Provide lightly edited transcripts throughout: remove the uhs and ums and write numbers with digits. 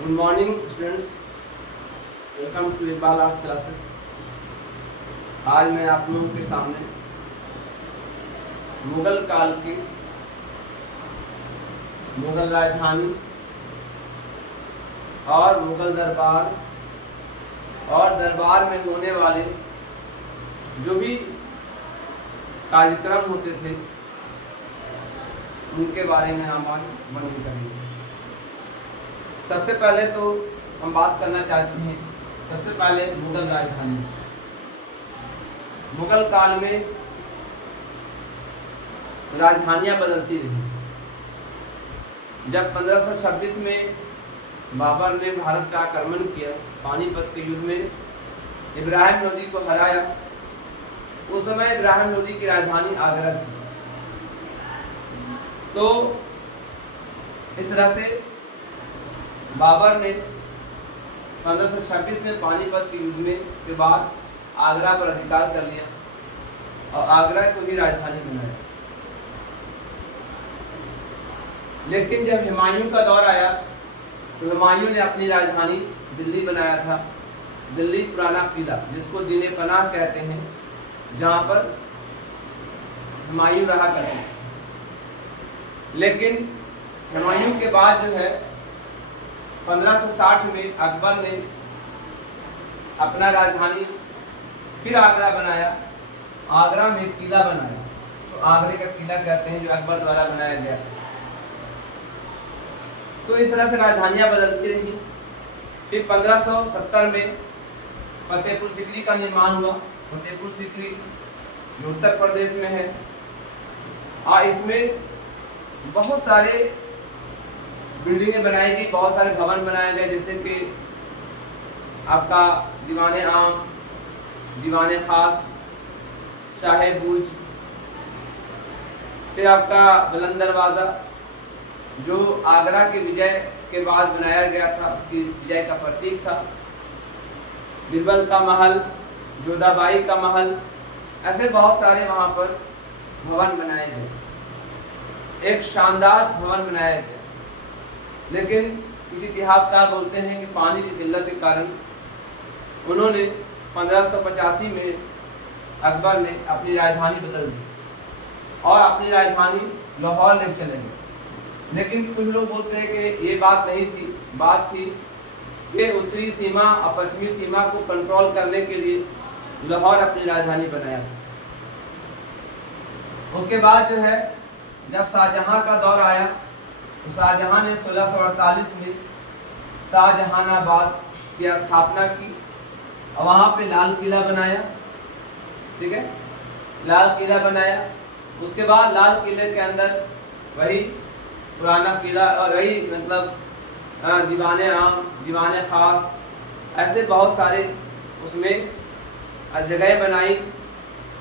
Good morning students, welcome to Iqbal arts classes. आज मैं आप लोगों के सामने मुगल काल की मुगल राजधानी और मुगल दरबार और दरबार में होने वाले जो भी कार्यक्रम होते थे उनके बारे में हम आज वर्णन करेंगे। सबसे पहले तो हम बात करना चाहते हैं, सबसे पहले मुगल राजधानी। मुगल काल में राजधानियां बदलती रही। जब 1526 में बाबर ने भारत पर आक्रमण किया, पानीपत के युद्ध में इब्राहिम लोदी को हराया, उस समय इब्राहिम लोदी की राजधानी आगरा थी। तो इस तरह से बाबर ने 1526 में पानीपत के युद्ध में के बाद आगरा पर अधिकार कर लिया और आगरा को ही राजधानी बनाया। लेकिन जब हुमायूं का दौर आया तो हुमायूं ने अपनी राजधानी दिल्ली बनाया था। दिल्ली पुराना किला, जिसको दीने पनाह कहते हैं, जहाँ पर हुमायूं रहा करते थे। लेकिन हुमायूं के बाद जो है 1560 में अकबर ने अपना राजधानी फिर आगरा बनाया। आगरा में किला बनाया, तो आगरे का किला कहते हैं, जो अकबर द्वारा बनाया गया। तो इस तरह से राजधानियां बदलती रही। फिर 1570 में फतेहपुर सीकरी का निर्माण हुआ। फतेहपुर सीकरी जो उत्तर प्रदेश में है, और इसमें बहुत सारे बिल्डिंगें बनाई गई, बहुत सारे भवन बनाए गए, जैसे कि आपका दीवाने आम, दीवाने खास, शाहे बुर्ज, फिर आपका बुलंद दरवाज़ा जो आगरा के विजय के बाद बनाया गया था, उसकी विजय का प्रतीक था। बिरबल का महल, जोधाबाई का महल, ऐसे बहुत सारे वहाँ पर भवन बनाए गए। एक शानदार भवन बनाया गया। लेकिन कुछ इतिहासकार बोलते हैं कि पानी की किल्लत के कारण उन्होंने 1585 में अकबर ने अपनी राजधानी बदल दी और अपनी राजधानी लाहौर ले चले गए। लेकिन कुछ लोग बोलते हैं कि ये बात नहीं थी, बात थी कि उत्तरी सीमा और पश्चिमी सीमा को कंट्रोल करने के लिए लाहौर अपनी राजधानी बनाया था। उसके बाद जो है जब शाहजहां का दौर आया तो शाहजहां ने 1648 में शाहजहानाबाद की स्थापना की और वहाँ पे लाल किला बनाया। ठीक है, लाल किला बनाया। उसके बाद लाल किले के अंदर वही पुराना किला, वही मतलब दीवाने आम, दीवाने खास, ऐसे बहुत सारे उसमें जगह बनाई,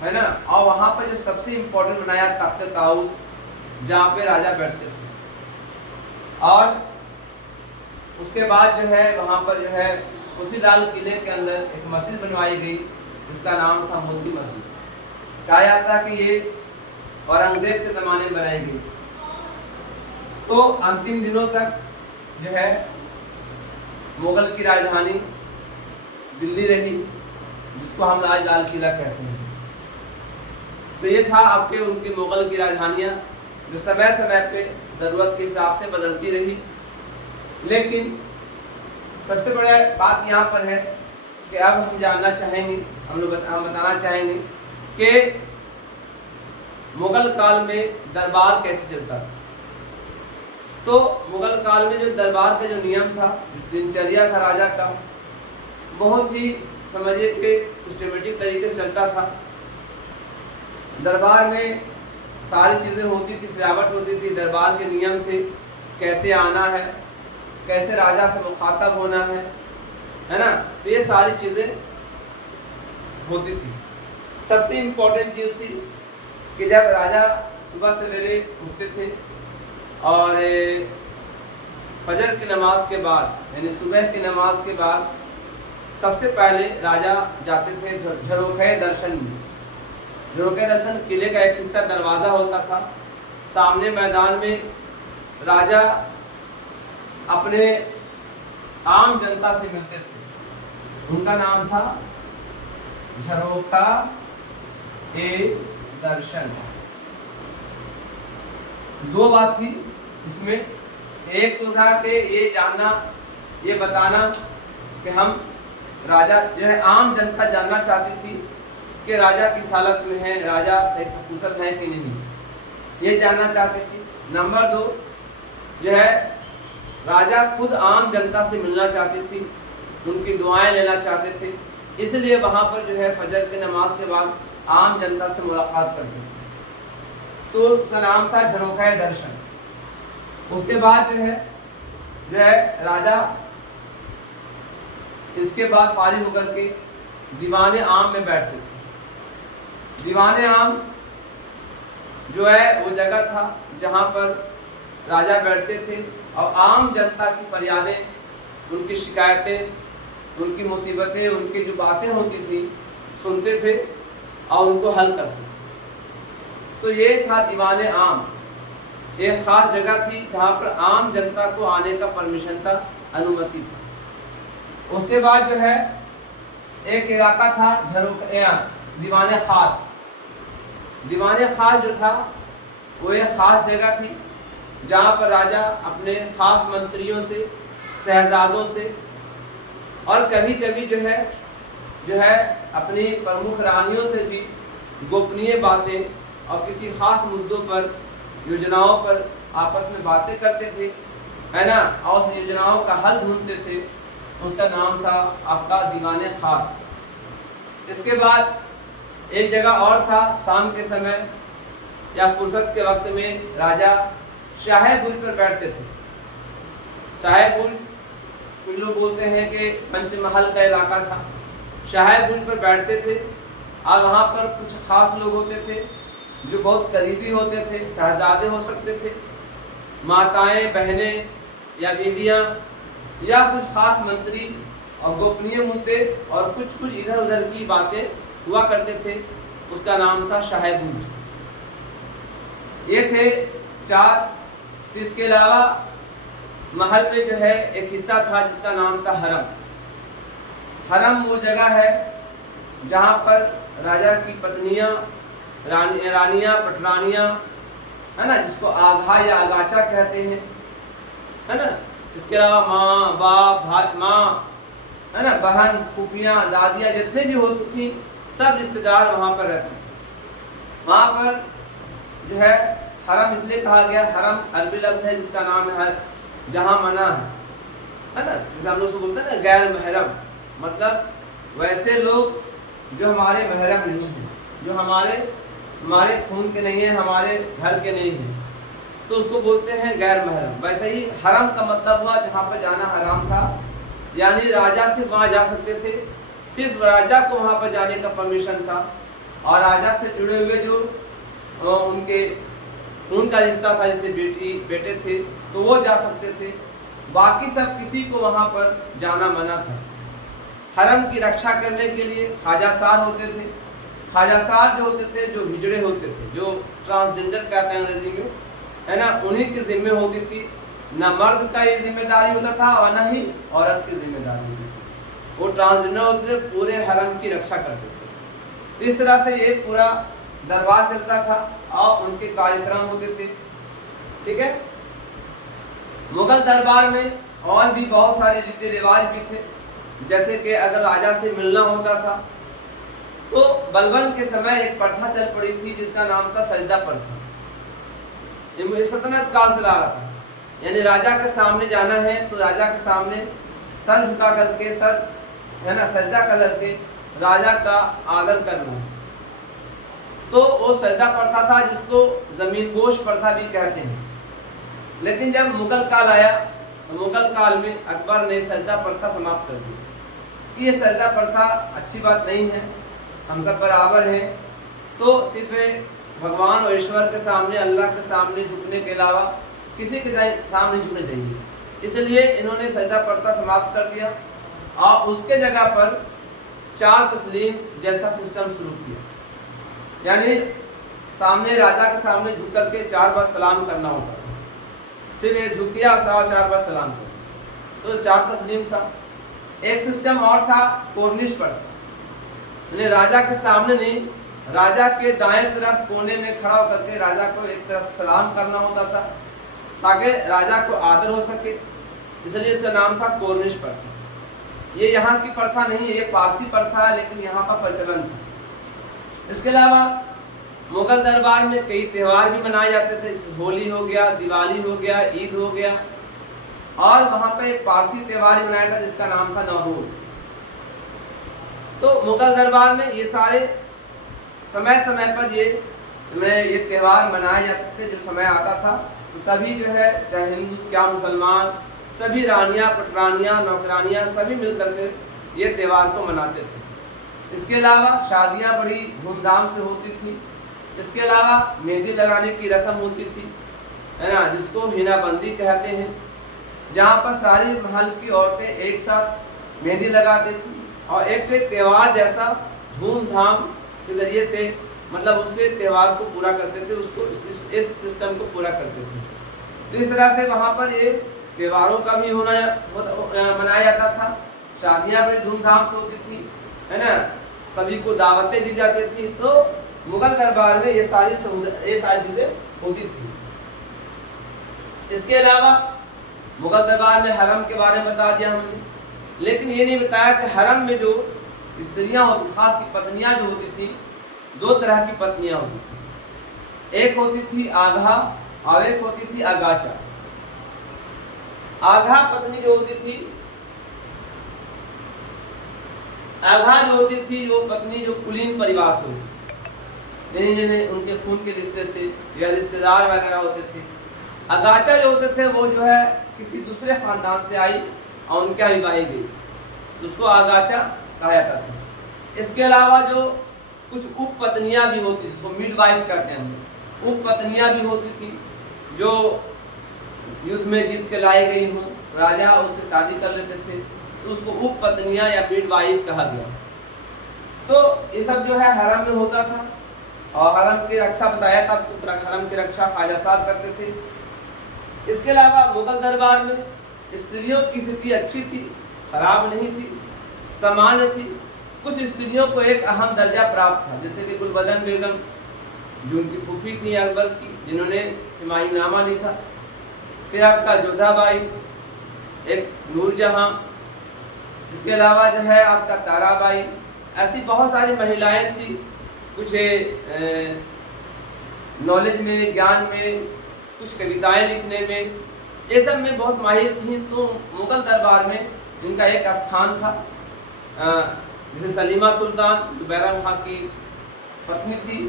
है ना। और वहाँ पर जो सबसे इम्पोर्टेंट बनाया तख्त ताउस, जहाँ पे राजा बैठते थे। और उसके बाद जो है वहाँ पर जो है उसी लाल किले के अंदर एक मस्जिद बनवाई गई, जिसका नाम था मोती मस्जिद। कहा जाता है कि ये औरंगजेब के ज़माने में बनाई गई। तो अंतिम दिनों तक जो है मुगल की राजधानी दिल्ली रही, जिसको हम आज लाल किला कहते हैं। तो ये था आपके उनकी मुगल की राजधानियाँ, जो समय समय पे ज़रूरत के हिसाब से बदलती रही। लेकिन सबसे बड़ा बात यहाँ पर है कि अब हम जानना चाहेंगे, हम बताना चाहेंगे कि मुगल काल में दरबार कैसे चलता था। तो मुगल काल में जो दरबार का जो नियम था, दिनचर्या था राजा का, बहुत ही समझिए कि सिस्टमेटिक तरीके से चलता था। दरबार में सारी चीज़ें होती थी, सजावट होती थी, दरबार के नियम थे, कैसे आना है, कैसे राजा से मुखातब होना है ना। तो ये सारी चीज़ें होती थी। सबसे इम्पोर्टेंट चीज़ थी कि जब राजा सुबह सवेरे उठते थे और फजर की नमाज के बाद, यानी सुबह की नमाज के बाद सबसे पहले राजा जाते थे झरोखे दर्शन में। झरोखे दर्शन किले का एक हिस्सा दरवाज़ा होता था। सामने मैदान में राजा अपने आम जनता से मिलते थे। उनका नाम था झरोखा ए दर्शन। दो बात थी इसमें, एक तो था कि ये जानना, ये बताना कि हम राजा जो है, आम जनता जानना चाहती थी कि राजा किस हालत में है, राजा सही सकुशल है कि नहीं, ये जानना चाहते थे। नंबर 2 जो है, राजा खुद आम जनता से मिलना चाहते थे, उनकी दुआएं लेना चाहते थे, इसलिए वहाँ पर जो है फजर की नमाज के बाद आम जनता से मुलाकात करते थे। तो उसका नाम था झरोखा दर्शन। उसके बाद जो है राजा इसके बाद फारिग होकर के दीवाने आम में बैठते थे। दीवाने आम जो है वो जगह था जहाँ पर राजा बैठते थे और आम जनता की फरियादें, उनकी शिकायतें, उनकी मुसीबतें, उनकी जो बातें होती थी सुनते थे और उनको हल करते थे। तो ये था दीवाने आम, एक खास जगह थी जहाँ पर आम जनता को आने का परमिशन था, अनुमति था। उसके बाद जो है एक इलाका था झरोखा दीवाने खास। दीवाने खास जो था वो एक खास जगह थी जहाँ पर राजा अपने खास मंत्रियों से, शहजादों से और कभी कभी जो है अपनी प्रमुख रानियों से भी गोपनीय बातें और किसी खास मुद्दों पर, योजनाओं पर आपस में बातें करते थे, है ना, और उस योजनाओं का हल ढूंढते थे। उसका नाम था आपका दीवाने खास। इसके बाद एक जगह और था, शाम के समय या फुर्सत के वक्त में राजा शाही बुर्ज पर बैठते थे। शाही बुर्ज, कुछ लोग बोलते हैं कि पंचमहल का इलाका था। शाही बुर्ज पर बैठते थे और वहाँ पर कुछ खास लोग होते थे जो बहुत करीबी होते थे, शहजादे हो सकते थे, माताएं, बहनें या बीवियाँ, या कुछ खास मंत्री और गोपनीय मुद्दे और कुछ इधर उधर की बातें हुआ करते थे। उसका नाम था शाही बुर्ज। ये थे 4। इसके अलावा महल में जो है एक हिस्सा था जिसका नाम था हरम। हरम वो जगह है जहाँ पर राजा की पत्नियाँ, रानियाँ, पटरानियाँ, है ना, जिसको आघा या आगाचा कहते हैं, है ना। इसके अलावा माँ, बाप, भाई, माँ, है ना, बहन, फूफियाँ, दादियाँ, जितने भी होती थी, सब रिश्तेदार वहाँ पर रहते थे। वहाँ पर जो है हरम इसलिए कहा गया, हरम अरबी लफ्ज़ है जिसका नाम है जहाँ मना है ना, जैसे हम लोग बोलते हैं ना गैर महरम, मतलब वैसे लोग जो हमारे महरम नहीं हैं, जो हमारे खून के नहीं हैं, हमारे घर के नहीं हैं, तो उसको बोलते हैं गैर महरम। वैसे ही हरम का मतलब हुआ जहाँ पर जाना हराम था, यानी राजा सिर्फ वहाँ जा सकते थे, सिर्फ राजा को वहाँ पर जाने का परमिशन था, और राजा से जुड़े हुए जो उनके खून का रिश्ता था, जैसे बेटी बेटे थे, तो वो जा सकते थे, बाकी सब किसी को वहाँ पर जाना मना था। हरम की रक्षा करने के लिए ख्वाजा सार होते थे। ख्वाजा सार जो होते थे, जो हिजड़े होते थे, जो ट्रांसजेंडर कहते हैं अंग्रेजी में, है ना, उन्हीं की जिम्मे होती थी। न मर्द का ये जिम्मेदारी होता था और न ही औरत की जिम्मेदारी होती थी। वो ट्रांसजेंडर होते थे, पूरे हरम की रक्षा करते थे। इस तरह से ये पूरा दरबार चलता था और उनके कार्यक्रम होते थे। ठीक है। मुगल दरबार में और भी बहुत सारे रीति रिवाज भी थे, जैसे कि अगर राजा से मिलना होता था तो बलबन के समय एक प्रथा चल पड़ी थी जिसका नाम था सजदा प्रथा। ये सल्तनत काल से ला रहा था, यानी राजा के सामने जाना है तो राजा के सामने सर झुका करके, सर, है ना, सजदा करके राजा का आदर करना है। तो वो सजदा प्रथा था जिसको जमीनपोश प्रथा भी कहते हैं। लेकिन जब मुगल काल आया तो मुगल काल में अकबर ने सजदा प्रथा समाप्त कर दी। ये सजदा प्रथा अच्छी बात नहीं है, हम सब बराबर हैं, तो सिर्फ भगवान और ईश्वर के सामने, अल्लाह के सामने झुकने के अलावा किसी के सामने झुकने चाहिए। इसलिए इन्होंने सजदा प्रथा समाप्त कर दिया और उसके जगह पर 4 तस्लीम जैसा सिस्टम शुरू किया, यानी सामने राजा के सामने झुक करके 4 बार सलाम करना होता था। सिर्फ ये झुक गया और 4 बार सलाम कर, तो चार तस्लीम था। एक सिस्टम और था कोर्निश पर था, यानी राजा के सामने नहीं, राजा के दाएं तरफ कोने में खड़ा होकर के राजा को एक तरफ सलाम करना होता था ताकि राजा को आदर हो सके, इसलिए इसका नाम था कोर्निश प्रथा। ये यहाँ की प्रथा नहीं, ये पारसी प्रथा है, लेकिन यहाँ का प्रचलन था। इसके अलावा मुगल दरबार में कई त्यौहार भी मनाए जाते थे, होली हो गया, दिवाली हो गया, ईद हो गया, और वहाँ पे एक पारसी त्यौहार मनाया था जिसका नाम था नवरोज। तो मुगल दरबार में ये सारे समय समय पर ये त्यौहार मनाए जाते थे। जब समय आता था तो सभी जो है, चाहे हिंदू क्या मुसलमान, सभी रानियाँ, पटरानियाँ, नौकरानियाँ सभी मिल करके ये त्यौहार को मनाते थे। इसके अलावा शादियाँ बड़ी धूमधाम से होती थी। इसके अलावा मेहंदी लगाने की रस्म होती थी, है ना, जिसको हिनाबंदी कहते हैं, जहाँ पर सारी महल की औरतें एक साथ मेहंदी लगाती थी और एक त्यौहार जैसा धूमधाम के जरिए से मतलब उससे त्यौहार को पूरा करते थे, उसको इस सिस्टम को पूरा करते थे। तो इस तरह से वहाँ पर ये त्योहारों का भी मनाया जाता था। शादियाँ बड़ी धूमधाम से होती थी, है ना, सभी को दावतें दी जाती थी। तो मुगल दरबार में ये सारी चीज़ें होती थी। इसके अलावा मुगल दरबार में हरम के बारे में बता दिया हमने, लेकिन ये नहीं बताया कि हरम में जो स्त्रियां होती, खास की पत्नियां जो होती थी, दो तरह की पत्नियां होती थी। एक होती थी आगा और एक होती थी अगाचा। आगा पत्नी जो होती थी, आगा जो होती थी वो पत्नी जो कुलीन परिवार से होती थी, जिन्हें उनके खून के रिश्ते से या रिश्तेदार वगैरह होते थे। अगाचा जो होते थे वो जो है किसी दूसरे खानदान से आई और उनके यहाँ विवाही गई, उसको आगाचा कहा जाता था। इसके अलावा जो कुछ उप पत्नियाँ भी होती, जिसको मिडवाइफ कहते हैं, उप पत्नियाँ भी होती थी जो युद्ध में जीत के लाई गई हों, राजा उससे शादी कर लेते थे, तो उसको उप पत्नियाँ या मिडवाइफ कहा गया। तो ये सब जो है हरम में होता था और हरम की रक्षा बताया था, हरम की रक्षा ख्वाजा साहब करते थे। इसके अलावा मुगल दरबार में स्त्रियों की स्थिति अच्छी थी, खराब नहीं थी, सामान्य थी। कुछ स्त्रियों को एक अहम दर्जा प्राप्त था, जैसे कि गुलबदन बेगम जो उनकी फूफी थी अकबर की, जिन्होंने हुमायूंनामा लिखा। फिर आपका जोधाबाई, एक नूरजहां, इसके अलावा जो है आपका ताराबाई, ऐसी बहुत सारी महिलाएं थी। कुछ नॉलेज में, ज्ञान में, कुछ कविताएं लिखने में, ये सब में बहुत माहिर थी। तो मुगल दरबार में इनका एक स्थान था। जैसे सलीमा सुल्तान जो बैरम खां की पत्नी थी,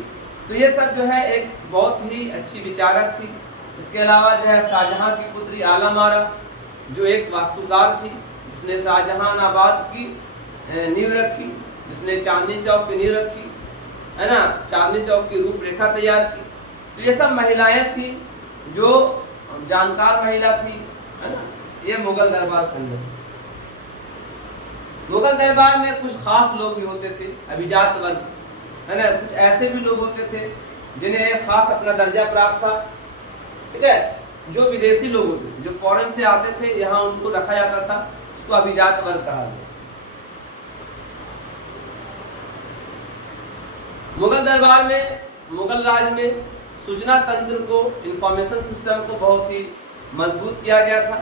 तो ये सब जो है एक बहुत ही अच्छी विचारक थी। इसके अलावा जो है शाहजहां की पुत्री आलमारा जो एक वास्तुकार थी, जिसने शाहजहानाबाद की नींव रखी, जिसने चांदनी चौक की नींव रखी, है ना, चांदनी चौक की रूपरेखा तैयार की। तो ये सब महिलाएं थी जो जानकार महिला थी, है ना। ये मुगल दरबार के अंदर। मुगल दरबार में कुछ खास लोग भी होते थे, अभिजात वर्ग, है ना, कुछ ऐसे भी लोग होते थे जिन्हें एक खास अपना दर्जा प्राप्त था, ठीक है। जो विदेशी लोग होते थे, जो फॉरेन से आते थे, यहाँ उनको रखा जाता था, उसको अभिजात वर्ग कहा गया। मुगल दरबार में, मुगल राज में सूचना तंत्र को, इंफॉर्मेशन सिस्टम को बहुत ही मजबूत किया गया था।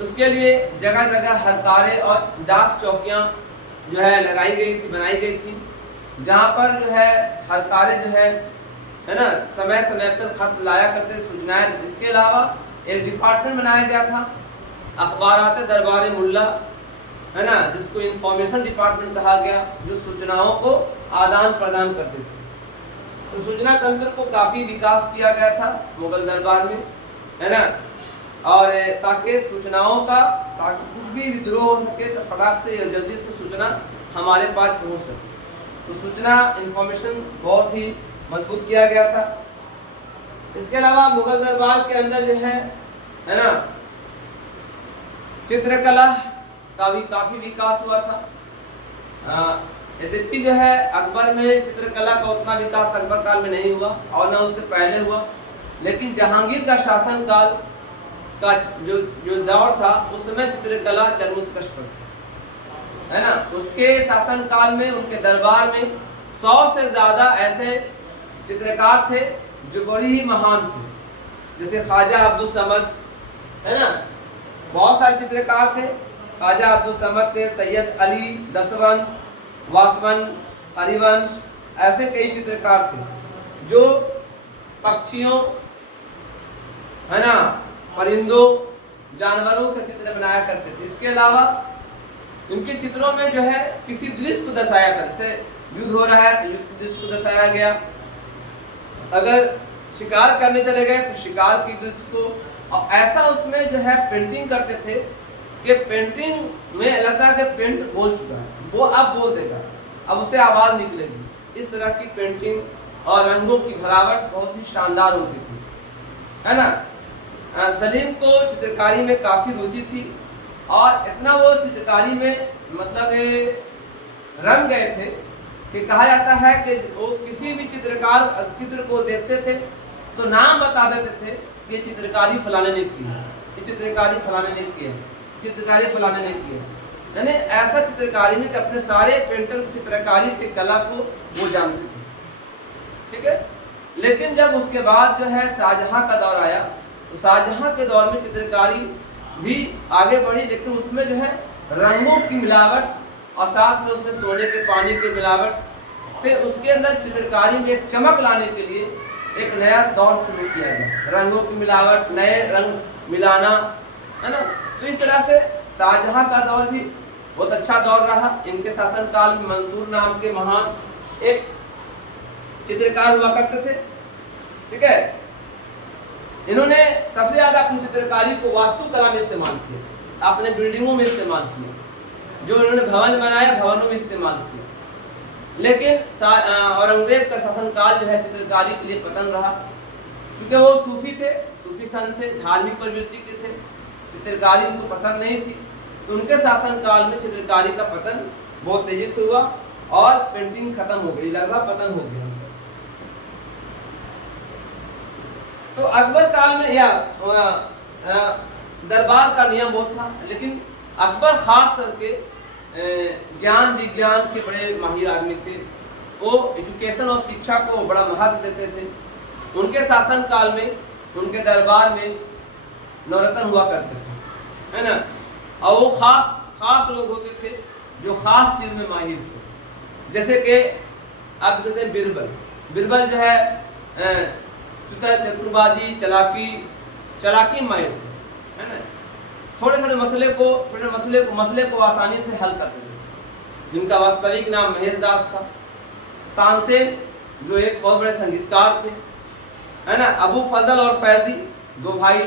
उसके लिए जगह जगह हरकारें और डाक चौकियाँ जो है लगाई गई थी, बनाई गई थी, जहाँ पर जो है हरकारें जो है ना, समय समय पर खत लाया करते, सूचनाएं देते। इसके अलावा एक डिपार्टमेंट बनाया गया था, अखबारात दरबार मुल्ला, है ना, जिसको इंफॉर्मेशन डिपार्टमेंट कहा गया, जो सूचनाओं को आदान प्रदान करते थे। तो सूचना तंत्र को काफ़ी विकास किया गया था मुगल दरबार में, है ना, और ताकि सूचनाओं का, ताकि कुछ भी विद्रोह हो सके तो फटाक से या जल्दी से सूचना हमारे पास पहुंच सके। तो सूचना इंफॉर्मेशन बहुत ही मजबूत किया गया था। इसके अलावा मुगल दरबार के अंदर जो है ना, चित्रकला का भी काफ़ी विकास हुआ था। यद्यपि जो है अकबर में चित्रकला का उतना विकास अकबर काल में नहीं हुआ और न उससे पहले हुआ, लेकिन जहांगीर का शासन काल का जो जो दौर था उस समय चित्रकला चरमोत्कर्ष पर था, है ना। उसके शासन काल में उनके दरबार में 100 से ज्यादा ऐसे चित्रकार थे जो बड़ी ही महान थे, जैसे ख्वाजा अब्दुल समद, है ना। बहुत सारे चित्रकार थे, ख्वाजा अब्दुल समद थे, सैयद अली दसवन, वासवन, हरिवंश, ऐसे कई चित्रकार थे जो पक्षियों, है ना, परिंदों, जानवरों के चित्र बनाया करते थे। इसके अलावा उनके चित्रों में जो है किसी दृश्य को दर्शाया था, जैसे युद्ध हो रहा है तो युद्ध के दृश्य को दर्शाया गया, अगर शिकार करने चले गए तो शिकार के दृश्य को, और ऐसा उसमें जो है पेंटिंग करते थे कि पेंटिंग में लगता है कि पेंट बोल चुका है, वो अब बोल देगा, अब उसे आवाज निकलेगी। इस तरह की पेंटिंग और रंगों की भरावट बहुत ही शानदार होती थी, है ना। सलीम को चित्रकारी में काफी रुचि थी और इतना वो चित्रकारी में मतलब रंग गए थे कि कहा जाता है कि वो किसी भी चित्रकार चित्र को देखते थे तो नाम बता देते थे कि ये चित्रकारी फलाने ने की है, ये चित्रकारी फलाने ने की है, चित्रकारी फलाने ने की है। यानी ऐसा चित्रकारी में कि अपने सारे पेंटर की चित्रकारी की कला को वो जानते थे, ठीक है। लेकिन जब उसके बाद जो है शाहजहां का दौर आया तो शाहजहां के दौर में चित्रकारी भी आगे बढ़ी, लेकिन उसमें जो है रंगों की मिलावट और साथ में उसमें सोने के पानी की मिलावट से उसके अंदर चित्रकारी में एक चमक लाने के लिए एक नया दौर शुरू किया गया, रंगों की मिलावट, नए रंग मिलाना, है ना। तो इस तरह से शाहजहां का दौर भी बहुत अच्छा दौर रहा। इनके शासनकाल में मंसूर नाम के महान एक चित्रकार हुआ करते थे, ठीक है। इन्होंने सबसे ज्यादा अपनी चित्रकारी को वास्तुकला में इस्तेमाल किया, अपने बिल्डिंगों में इस्तेमाल किया, जो इन्होंने भवन बनाया भवनों में इस्तेमाल किया। लेकिन औरंगजेब का शासनकाल जो है चित्रकारी के लिए पतन रहा, क्योंकि वो सूफी थे, सूफी संत थे, धार्मिक प्रवृत्ति के थे, चित्रकारी उनको पसंद नहीं थी। तो उनके शासनकाल में चित्रकारी का पतन बहुत तेजी से हुआ और पेंटिंग खत्म हो गई, लगभग पतन हो गया। तो अकबर काल में या दरबार का नियम बहुत था, लेकिन अकबर खास करके ज्ञान विज्ञान के बड़े माहिर आदमी थे, वो एजुकेशन और शिक्षा को बड़ा महत्व देते थे। उनके शासन काल में उनके दरबार में नवरत्न हुआ करते थे, है ना। और वो खास लोग होते थे जो खास चीज में माहिर थे, जैसे कि आप कहते हैं बिरबल जो है चतुरबाजी, चलाकी माहिर थे, है ना। थोड़े मसले को आसानी से हल करते थे। जिनका वास्तविक नाम महेश दास था। तानसेन जो एक बहुत बड़े संगीतकार थे, है ना। अबू फजल और फैजी दो भाई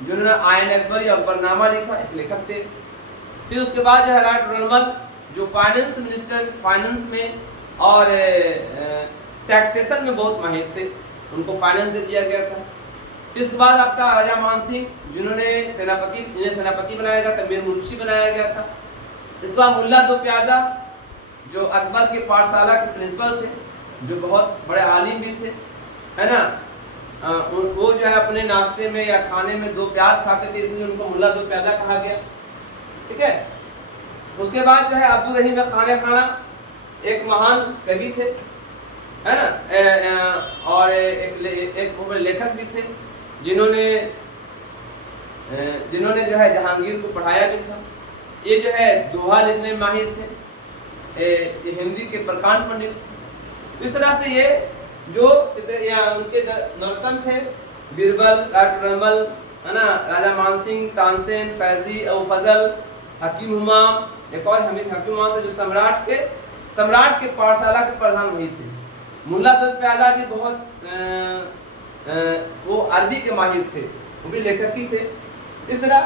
जिन्होंने आयन अकबरी और अकबरनामा लिखा, एक लेखक थे। फिर उसके बाद जो है लॉर्ड रनमल जो फाइनेंस मिनिस्टर, फाइनेंस में और टैक्सेशन में बहुत माहिर थे, उनको फाइनेंस दे दिया गया था। फिर इसके बाद आपका राजा मान सिंह जिन्हें सेनापति बनाया गया था, मीर मुंशी बनाया गया था। इसके बाद मुल्ला दो प्याजा जो अकबर के पाठशाला के प्रिंसिपल थे, जो बहुत बड़े आलिम भी थे, है ना। वो जो है अपने नाश्ते में या खाने में दो प्याज खाते थे, इसलिए उनको मुल्ला दो प्याजा कहा गया, ठीक है। उसके बाद जो है अब्दुल रहीम खाना एक महान कवि थे, है ना, और एक लेखक भी थे जिन्होंने जो है जहांगीर को पढ़ाया भी था। ये जो है दोहा लिखने में माहिर थे, ये हिंदी के प्रकांड पंडित थे। इस तरह से ये जो उनके नवरत्न थे, बिरबल, रमल, है ना, राजा मान सिंह, तानसेन, फैजी, अबू फजल, हकीम हुमाम, एक और हकीम हुमाम थे जो सम्राट के पाठशाला के प्रधान वही थे। मुल्ला दो प्याजा भी बहुत वो अरबी के माहिर थे, वो भी लेखक ही थे। इस तरह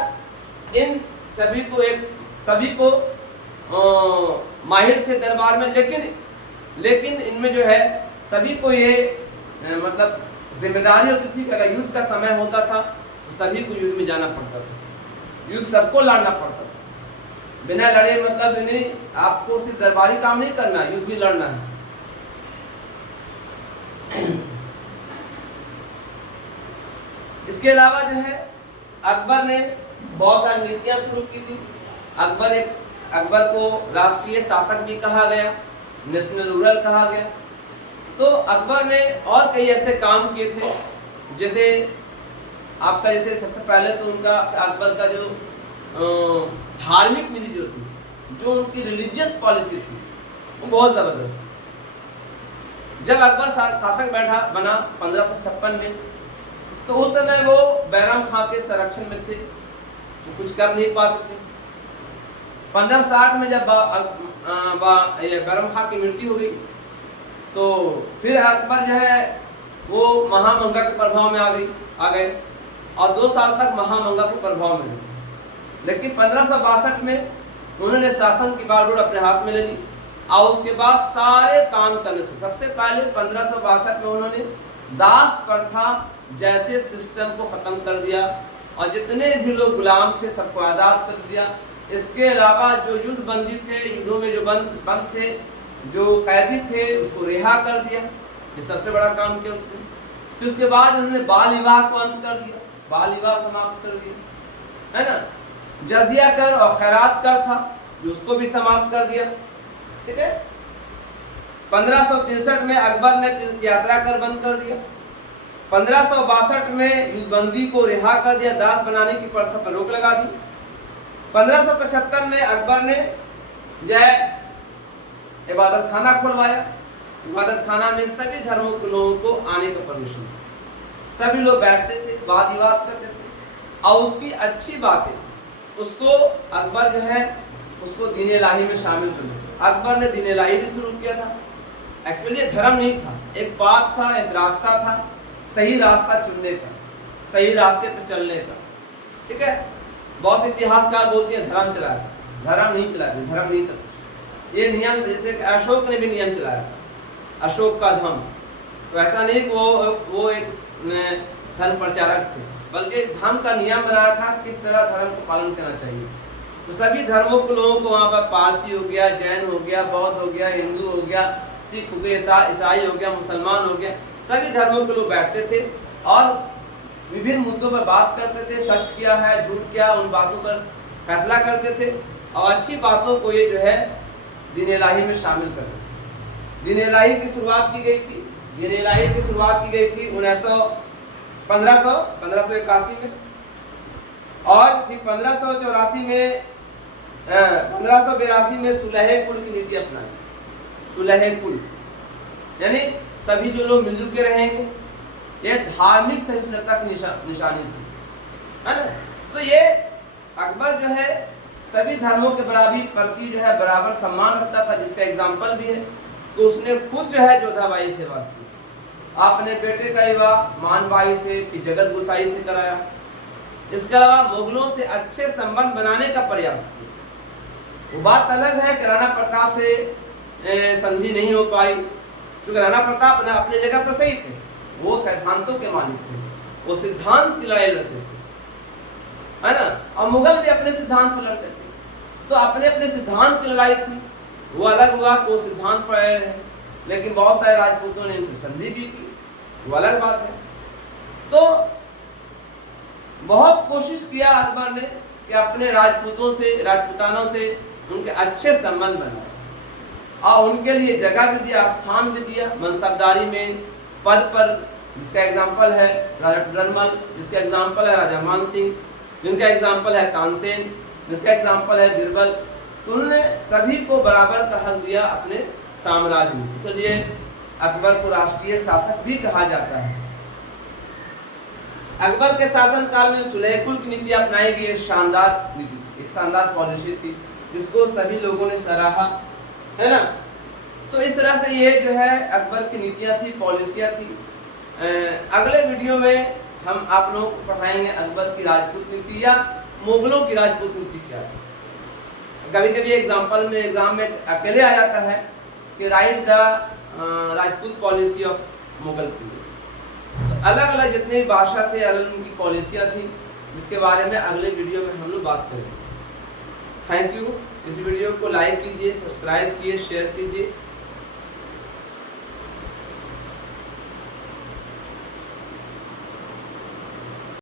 इन सभी को माहिर थे दरबार में, लेकिन इनमें जो है सभी को ये मतलब जिम्मेदारी होती थी कि अगर युद्ध का समय होता था तो सभी को युद्ध में जाना पड़ता था, युद्ध सबको लड़ना पड़ता था। बिना लड़े मतलब नहीं, आपको सिर्फ दरबारी काम नहीं करना, युद्ध भी लड़ना है। इसके अलावा जो है अकबर ने बहुत सारी नीतियां शुरू की थी। अकबर को राष्ट्रीय शासक भी कहा गया, नेशनल रूलर कहा गया। तो अकबर ने और कई ऐसे काम किए थे, जैसे आपका जैसे सबसे पहले तो उनका अकबर का जो धार्मिक नीति जो थी, जो उनकी रिलीजियस पॉलिसी थी, वो बहुत ज़बरदस्त थी। जब अकबर शासक बना 1556 में, तो उस समय वो बैराम खां के संरक्षण में थे, तो कुछ कर नहीं पाते थे। 1560 में जब बैराम खां की मृत्यु हो गई, तो फिर अकबर जो है वो महामंगा के प्रभाव में आ गए और 2 साल तक महामंगा के प्रभाव में रहे। लेकिन 1562 में उन्होंने शासन की बागडोर अपने हाथ में ले ली और उसके बाद सारे काम करने से सबसे पहले 1562 में उन्होंने दास प्रथा जैसे सिस्टम को खत्म कर दिया और जितने भी लोग गुलाम थे सबको आज़ाद कर दिया। इसके अलावा जो युद्ध बंदी थे, युद्धों में जो बंद थे, जो कैदी थे, उसको रिहा कर दिया। ये सबसे बड़ा काम किया उसने। फिर उसके बाद उन्होंने बाल विवाह को अंत कर दिया, बाल विवाह समाप्त कर दिया, है ना। जजिया कर और खैरात कर था, जो उसको भी समाप्त कर दिया। ठीक है। 1563 में अकबर ने तीर्थ यात्रा कर बंद कर दिया। 1562 में युद्धबंदी को रिहा कर दिया, दास बनाने की प्रथा पर रोक लगा दी। 1575 में अकबर ने जो है इबादत खाना खुलवाया। इबादत खाना में सभी धर्मों के लोगों को आने का परमिशन, सभी लोग बैठते थे, वाद विवाद करते थे और उसकी अच्छी बातें उसको अकबर जो है उसको दीन इलाही में शामिल कर दिया। अकबर ने दीन इलाही भी शुरू किया था। एक्चुअली ये धर्म नहीं था, एक पाथ था, एक रास्ता था, सही रास्ता चुनने का, सही रास्ते पर चलने का। ठीक है। बहुत से इतिहासकार बोलते हैं धर्म चलाया था, धर्म नहीं चलाया, धर्म नहीं था। ये नियम, जैसे कि अशोक ने भी नियम चलाया था, अशोक का धर्म। तो ऐसा नहीं कि वो एक धर्म प्रचारक थे, बल्कि धर्म का नियम बनाया था किस तरह धर्म का पालन करना चाहिए। तो सभी धर्मों के लोगों को वहाँ पर, पारसी हो गया, जैन हो गया, बौद्ध हो गया, हिंदू हो गया, सिख हो गया, ईसाई हो गया, मुसलमान हो गया, सभी धर्मों के लोग बैठते थे और विभिन्न मुद्दों पर बात करते थे। सच क्या है, झूठ क्या, उन बातों पर फैसला करते थे और अच्छी बातों को ये जो है दीन इलाही में शामिल करते थे। दीन इलाही की शुरुआत की गई थी, दीन इलाही की शुरुआत की गई थी 1581 में और फिर 1584 में 1582 में सुलह कुल की नीति अपनाई। सुलह कुल यानी सभी जो लोग मिलजुल के रहेंगे, ये धार्मिक सहिष्णुता की निशानी थी, है ना। तो ये अकबर जो है सभी धर्मों के प्रति जो है बराबर सम्मान रखता था, जिसका एग्जाम्पल भी है। तो उसने खुद जो है जोधाबाई से बात की, अपने बेटे का विवाह मानबाई से, फिर जगत गोसाई से कराया। इसके अलावा मुगलों से अच्छे संबंध बनाने का प्रयास किया। वो बात अलग है कि राणा प्रताप से संधि नहीं हो पाई, क्योंकि राणा प्रताप अपने जगह पर सही थे, वो सिद्धांतों के मालिक थे, वो सिद्धांत की लड़ाई लड़ते थे, है ना। और मुगल भी अपने सिद्धांत पर लड़ते थे। तो अपने अपने सिद्धांत की लड़ाई थी, वो अलग हुआ को सिद्धांत पर आए हैं, लेकिन बहुत सारे राजपूतों ने इनसे संधि भी की, वो अलग बात है। तो बहुत कोशिश किया अकबर ने कि अपने राजपूतानों से उनके अच्छे संबंध बनाए और उनके लिए जगह भी दिया, स्थान भी दिया, मनसबदारी में, पद पर, जिसका एग्जाम्पल है राजा टुडरमल, जिसका एग्जाम्पल है राजा मान सिंह, जिनका एग्जाम्पल है तानसेन, जिसका एग्जाम्पल है बीरबल। तो उन्होंने सभी को बराबर का हक दिया अपने साम्राज्य में, इसलिए अकबर को राष्ट्रीय शासक भी कहा जाता है। अकबर के शासन काल में सुलह कुल की नीति अपनाई गई, एक शानदार नीति, एक शानदार पॉलिसी थी, जिसको सभी लोगों ने सराहा, है ना। तो इस तरह से ये जो है अकबर की नीतियाँ थी, पॉलिसियाँ थी। अगले वीडियो में हम आप लोगों को पढ़ाएंगे अकबर की राजपूत नीति या मुगलों की राजपूत नीति क्या है। कभी कभी एग्जाम में अकेले आ जाता है कि right the Rajput policy of Mughal period. तो अलग अलग जितनी भी भाषा थे, अलग उनकी पॉलिसियाँ थी, जिसके बारे में अगले वीडियो में हम लोग बात करेंगे। Thank you. इस वीडियो को लाइक कीजिए, सब्सक्राइब कीजिए, शेयर कीजिए।